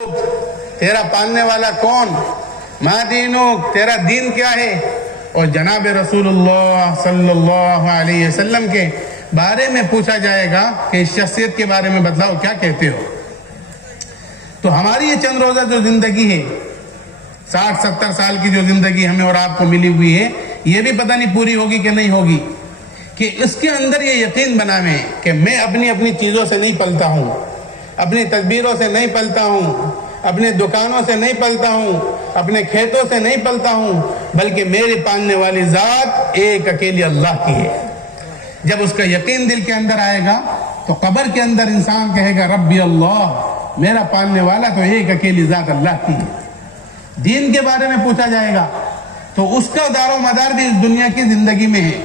تیرا پالنے والا کون؟ ما دینک، تیرا دین کیا ہے؟ اور جناب رسول اللہ صلی اللہ علیہ وسلم کے بارے میں پوچھا جائے گا کہ اس شخصیت کے بارے میں بتلاؤ کیا کہتے ہو؟ تو ہماری یہ چند روزہ جو زندگی ہے، 60-70 سال کی جو زندگی ہمیں اور آپ کو ملی ہوئی ہے، یہ بھی پتہ نہیں پوری ہوگی کہ نہیں ہوگی، کہ اس کے اندر یہ یقین بناویں کہ میں اپنی چیزوں سے نہیں پلتا ہوں، اپنی تدبیروں سے نہیں پلتا ہوں، اپنے دکانوں سے نہیں پلتا ہوں، اپنے کھیتوں سے نہیں پلتا ہوں، بلکہ میرے پالنے والی ذات ایک اکیلی اللہ کی ہے۔ جب اس کا یقین دل کے اندر آئے گا تو قبر کے اندر انسان کہے گا ربی اللہ، میرا پالنے والا تو ایک اکیلی ذات اللہ کی ہے۔ دین کے بارے میں پوچھا جائے گا تو اس کا دار و مدار بھی اس دنیا کی زندگی میں ہے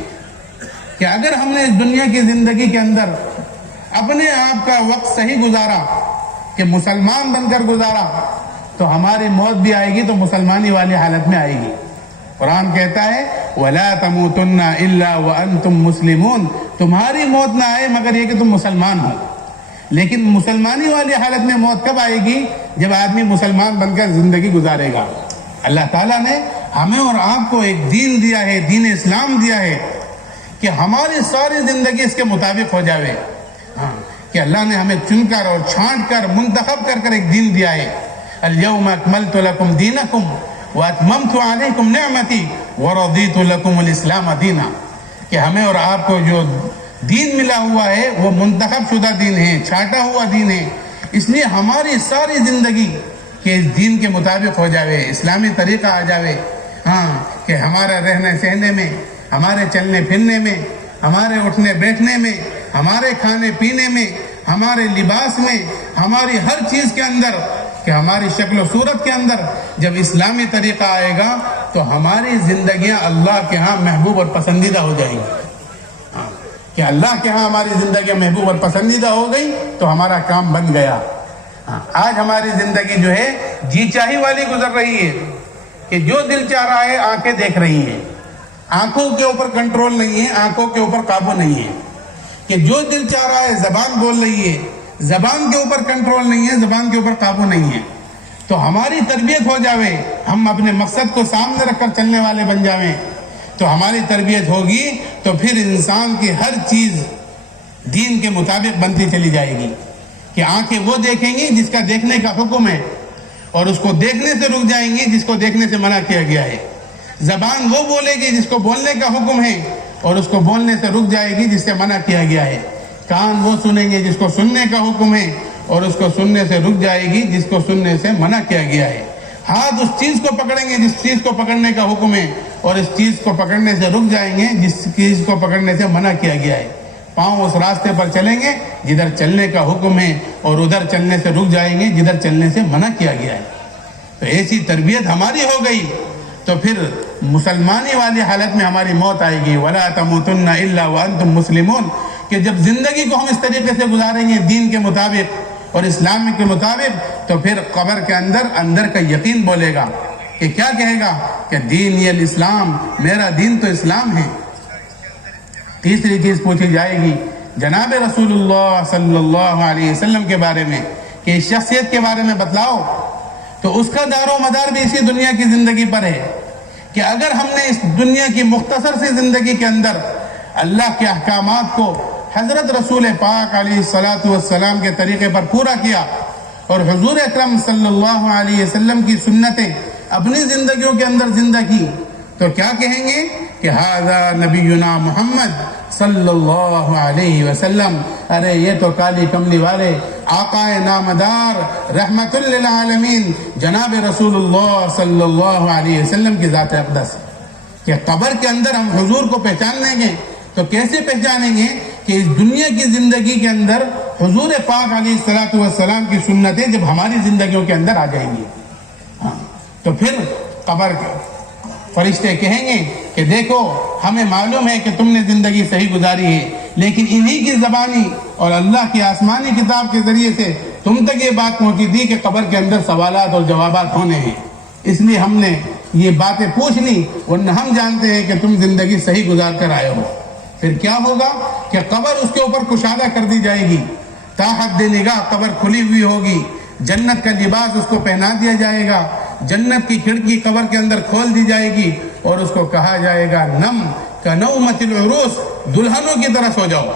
کہ اگر ہم نے اس دنیا کی زندگی کے اندر اپنے آپ کا وقت صحیح گزارا کہ مسلمان بن کر گزارا تو ہماری موت بھی آئے گی تو مسلمانی والی حالت میں آئے گی۔ قرآن کہتا ہے وَلَا تَمُوتُنَّ إِلَّا وَأَنْتُمْ مُسْلِمُونَ، تمہاری موت نہ آئے مگر یہ کہ تم مسلمان ہو۔ لیکن مسلمانی والی حالت میں موت کب آئے گی؟ جب آدمی مسلمان بن کر زندگی گزارے گا۔ اللہ تعالیٰ نے ہمیں اور آپ کو ایک دین دیا ہے، دین اسلام دیا ہے کہ ہماری ساری زندگی اس کے مطابق ہو جاوے، کہ اللہ نے ہمیں چن کر اور چھانٹ کر منتخب کر ایک دین دیا ہے۔ اليوم اکملت لکم دینکم واتممت علیکم نعمتی ورضیت لکم الاسلام دینا، کہ ہمیں اور آپ کو جو دین ملا ہوا ہے وہ منتخب شدہ دین ہے، چھانٹا ہوا دین ہے، اس لیے ہماری ساری زندگی کہ اس دین کے مطابق ہو جاوے، اسلامی طریقہ آ جاوے، کہ ہمارا رہنے سہنے میں، ہمارے چلنے پھرنے میں، ہمارے اٹھنے بیٹھنے میں، ہمارے کھانے پینے میں، ہمارے لباس میں، ہماری ہر چیز کے اندر، کہ ہماری شکل و صورت کے اندر جب اسلامی طریقہ آئے گا تو ہماری زندگیاں اللہ کے ہاں محبوب اور پسندیدہ ہو جائیں گی۔ کہ اللہ کے ہاں ہماری زندگیاں محبوب اور پسندیدہ ہو گئی تو ہمارا کام بن گیا۔ آج ہماری زندگی جو ہے جی چاہی والی گزر رہی ہے کہ جو دل چاہ رہا ہے آنکھیں دیکھ رہی ہیں، آنکھوں کے اوپر کنٹرول نہیں ہے، آنکھوں کے اوپر قابو نہیں ہے، کہ جو دل چاہ رہا ہے زبان بول رہی ہے، زبان کے اوپر کنٹرول نہیں ہے، زبان کے اوپر قابو نہیں ہے۔ تو ہماری تربیت ہو جاوے، ہم اپنے مقصد کو سامنے رکھ کر چلنے والے بن جاویں، تو ہماری تربیت ہوگی تو پھر انسان کی ہر چیز دین کے مطابق بنتی چلی جائے گی، کہ آنکھیں وہ دیکھیں گی جس کا دیکھنے کا حکم ہے اور اس کو دیکھنے سے رک جائیں گی جس کو دیکھنے سے منع کیا گیا ہے۔ زبان وہ بولے گی جس کو بولنے کا حکم ہے اور اس کو بولنے سے رک جائے گی جس سے منع کیا گیا ہے۔ کان وہ سنیں گے جس کو سننے کا حکم ہے اور اس کو سننے سے رک جائے گی جس کو سننے سے منع کیا گیا ہے۔ ہاتھ اس چیز کو پکڑیں گے جس چیز کو پکڑنے کا حکم ہے اور اس چیز کو پکڑنے سے رک جائیں گے جس چیز کو پکڑنے سے منع کیا گیا ہے۔ پاؤں اس راستے پر چلیں گے جدھر چلنے کا حکم ہے اور ادھر چلنے سے رک جائیں گے جدھر چلنے سے منع کیا گیا ہے۔ تو ایسی تربیت ہماری ہو گئی تو پھر مسلمانی والی حالت میں ہماری موت آئے گی۔ وَلَا تَمُوتُنَّ إِلَّا وَأَنْتُمْ مُسْلِمُونَ، کہ جب زندگی کو ہم اس طریقے سے گزاریں گے دین کے مطابق اور اسلام کے مطابق تو پھر قبر کے اندر کا یقین بولے گا کہ کیا کہے گا کہ دین الاسلام، میرا دین تو اسلام ہے۔ تیسری چیز پوچھی جائے گی جناب رسول اللہ صلی اللہ علیہ وسلم کے بارے میں کہ اس شخصیت کے بارے میں بتلاؤ، تو اس کا دار و مدار بھی اسی دنیا کی زندگی پر ہے کہ اگر ہم نے اس دنیا کی مختصر سی زندگی کے اندر اللہ کے احکامات کو حضرت رسول پاک علیہ الصلاۃ والسلام کے طریقے پر پورا کیا اور حضور اکرم صلی اللہ علیہ وسلم کی سنتیں اپنی زندگیوں کے اندر زندہ کی، تو کیا کہیں گے کہ ھذا نبینا محمد صلی اللہ علیہ وسلم، ارے یہ تو کالی کملی والے آقا نامدار رحمت للعالمین جناب رسول اللہ صلی اللہ علیہ وسلم کی ذات اقدس۔ کہ قبر کے اندر ہم حضور کو پہچانیں گے تو کیسے پہچانیں گے کہ اس دنیا کی زندگی کے اندر حضور پاک علیہ الصلوۃ والسلام کی سنتیں جب ہماری زندگیوں کے اندر آ جائیں گی، تو پھر قبر کے فرشتے کہیں گے کہ دیکھو ہمیں معلوم ہے کہ تم نے زندگی صحیح گزاری ہے، لیکن انہی کی زبانی اور اللہ کی آسمانی کتاب کے ذریعے سے تم تک یہ بات پہنچی تھی کہ قبر کے اندر سوالات اور جوابات ہونے ہیں، اس لیے ہم نے یہ باتیں پوچھ لی، ورنہ ہم جانتے ہیں کہ تم زندگی صحیح گزار کر آئے ہو۔ پھر کیا ہوگا کہ قبر اس کے اوپر کشادہ کر دی جائے گی، تا حد نگاہ قبر کھلی ہوئی ہوگی، جنت کا لباس اس کو پہنا دیا جائے گا، جنت کی کھڑکی قبر کے اندر کھول دی جائے گی اور اس کو کہا جائے گا نم کنومۃ العروس، دلہنوں کی طرح سو جاؤ۔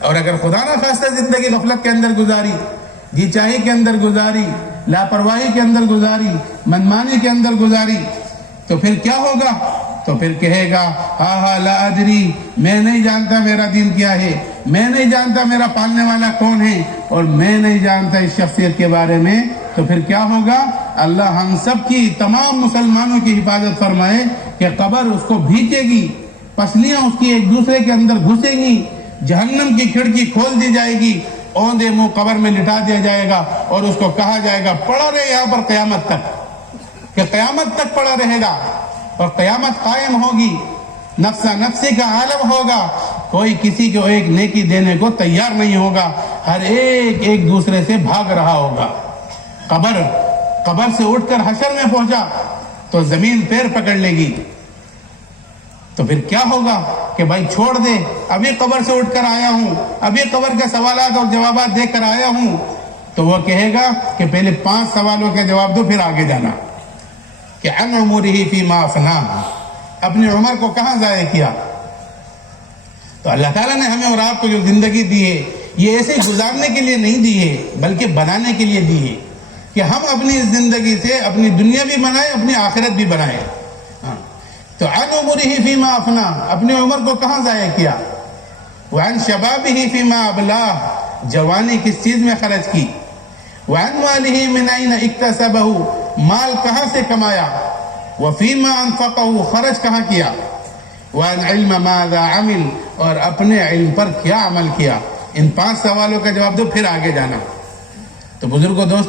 اور اگر خدا نہ خواستہ زندگی غفلت کے اندر گزاری، جی چاہی کے اندر گزاری، لاپرواہی کے اندر گزاری، منمانی کے اندر گزاری، تو پھر کیا ہوگا؟ تو پھر کہے گا ہاں لا ادری، میں نہیں جانتا میرا دین کیا ہے، میں نہیں جانتا میرا پالنے والا کون ہے، اور میں نہیں جانتا اس شخصیت کے بارے میں۔ تو پھر کیا ہوگا؟ اللہ ہم سب کی، تمام مسلمانوں کی حفاظت فرمائے کہ قبر اس کو بھیچے گی، پسلیاں اس کی ایک دوسرے کے اندر گھسیں گی، جہنم کی کھڑکی کھول دی جائے گی، اوندے منہ قبر میں لٹا دیا جائے گا اور اس کو کہا جائے گا پڑا رہے یہاں پر قیامت تک، کہ قیامت تک پڑا رہے گا، اور قیامت قائم ہوگی، نفسا نفسی کا عالم ہوگا، کوئی کسی کو ایک نیکی دینے کو تیار نہیں ہوگا، ہر ایک دوسرے سے بھاگ رہا ہوگا۔ قبر سے اٹھ کر حشر میں پہنچا تو زمین پیر پکڑ لے گی، تو پھر کیا ہوگا کہ بھائی چھوڑ دے، ابھی قبر سے اٹھ کر آیا ہوں، ابھی قبر کے سوالات اور جوابات دے کر آیا ہوں، تو وہ کہے گا کہ پہلے 5 سوالوں کے جواب دو پھر آگے جانا، کہ عن عمرہ فیما افناہ، اپنی عمر کو کہاں ضائع کیا۔ تو اللہ تعالیٰ نے ہمیں اور آپ کو جو زندگی دی ہے، یہ ایسے گزارنے کے لیے نہیں دی ہے بلکہ بنانے کے لیے دی ہے، کہ ہم اپنی زندگی سے اپنی دنیا بھی بنائیں، اپنی آخرت بھی بنائیں۔ تو عن عمرہ فیما افنا، اپنی عمر کو کہاں ضائع کیا، وعن شبابہ فیما ابلاہ، جوانی کس چیز میں خرچ کی، وعن مالہ من این اکتسبہ، مال کہاں سے کمایا، وفیما انفقہ، خرچ کہاں کیا، وعن علم ماذا عمل، اور اپنے علم پر کیا عمل کیا۔ ان 5 سوالوں کا جواب دو پھر آگے جانا۔ تو بزرگوں دوستوں،